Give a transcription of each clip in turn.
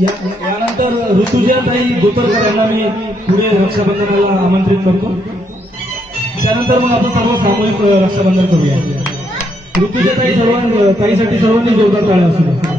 यानंतर ऋतुजाताई गोतरकर यांना मी पुढे रक्षाबंधनाला आमंत्रित करतो. त्यानंतर मग आपण सर्व सामूहिक रक्षाबंधन करूया. ऋतुजाताई ताईसाठी सर्वांनी जोरदार टाळ्या असू द्या.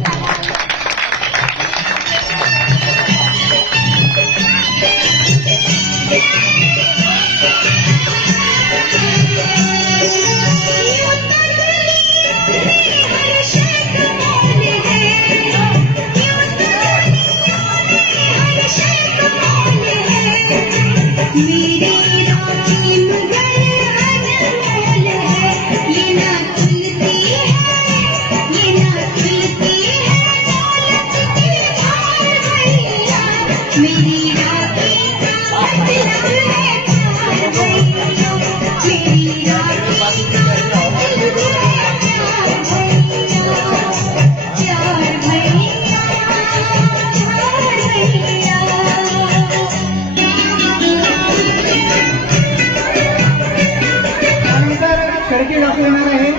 खडकी दाखल येणार आहे.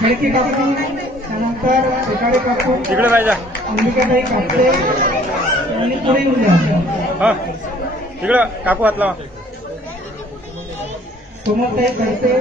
खडकी काकू, त्यानंतर एकाडे काकू, तिकडे पाहिजे अंबिकाताई कापडे यांनी पुढे येऊन द्या. हा तिकडे काकू हात लावा. सोमताई करते